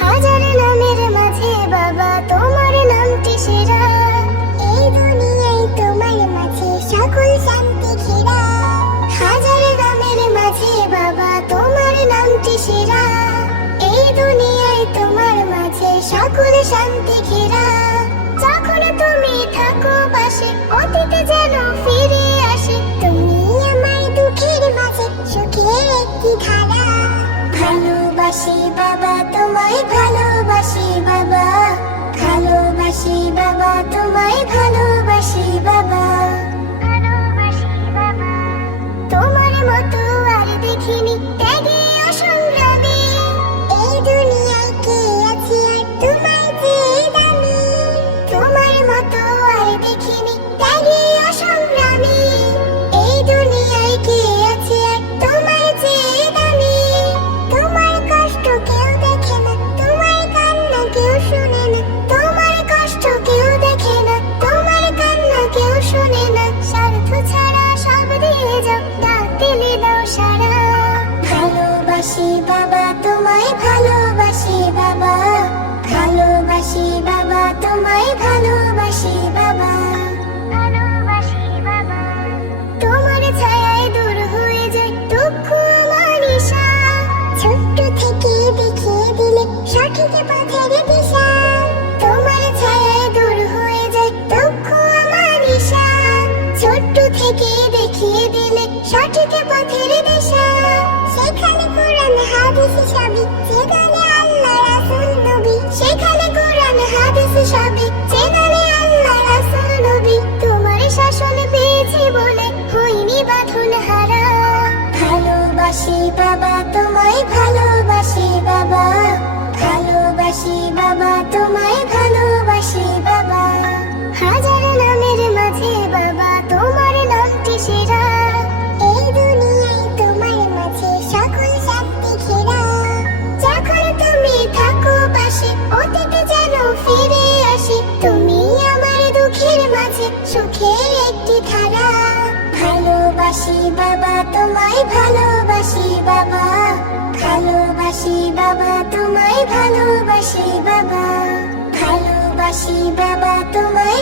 হাজার নামের মাঝে বাবা তোমার নামটি সেরা, এই দুনিয়ায় তোমার মাঝে সকল শান্তি ঘেরা। হাজার নামের মাঝে বাবা তোমার নামটি সেরা, এই দুনিয়ায় তোমার মাঝে সকল শান্তি ঘেরা। যখন তুমি থাকো পাশে অতীতে যেন ফিরে আসে, তুমি আমার দুঃখের মাঝে সুখের একটি ধারা। ভালোবাসি বাবা তোমায় ভালোবাসি বাবা, ভালোবাসি বাবা তোমায় ভালোবাসি বাবা, ভালোবাসি বাবা। তোমার মতো আর দেখিনি ত্যাগী ও সংগ্রামী, এই দুনিয়ায় কে আছে আর তোমায় যে দামি। তোমার মতো আর দেখিনি ত্যাগী ও সংগ্রামী, এই দুনিয়ায় কে আছে আর তোমায় যে দামি। তোমার কষ্ট কেউ দেখে না, তোমার কান্না কেউ শুনে না, তোমার কষ্ট কেউ দেখে না, তোমার কান্না কেউ শুনে না। স্বার্থ ছাড়া সব দিয়ে যাও, ডাক দিলে দাও সারা। ভালোবাসি বাবা তোমায় ভালোবাসি বাবা, ভালোবাসি বাবা তোমায় ভালোবাসি বাবা, ভালোবাসি বাবা। তোমার ছায়ায় দূর হয়ে যায় দুঃখ মানিসা, ছোট্ট থেকে দেখিয়ে দিলে সঠিক পথের দিশা। তোমার ছায়ায় দূর হয়ে যায় দুঃখ মানিসা, ছোট্ট থেকে দেখিয়ে দিলে সঠিক পথের দিশা। সেখানে কোরআন হাদিস সবই, যেখানে আল্লাহ রাসূল নবী, সেখানে কোরআন হাদিস সবই, যেখানে আল্লাহ রাসূল নবী। তোমার শাসন পেয়েছি বলে হইনি বাঁধন হারা। ভালোবাসি বাবা তোমায় ভালোবাসি বাবা, ভালোবাসি বাবা তোমায় ভালোবাসি বাবা। হাজার নামের মাঝে বাবা তোমার নামটি সেরা, এই দুনিয়ায় তোমার মাঝে সকল শান্তি ঘেরা। যখন তুমি থাকো পাশে অতীতে যেন ফিরে আসি, তুমি আমার দুঃখের মাঝে সুখের একটি ধারা। ভালোবাসি বাবা তোমায় ভালোবাসি বাবা, ভালোবাসি বাবা তোমায় ভালোবাসি বাবা, ভালোবাসি বাবা তোমায়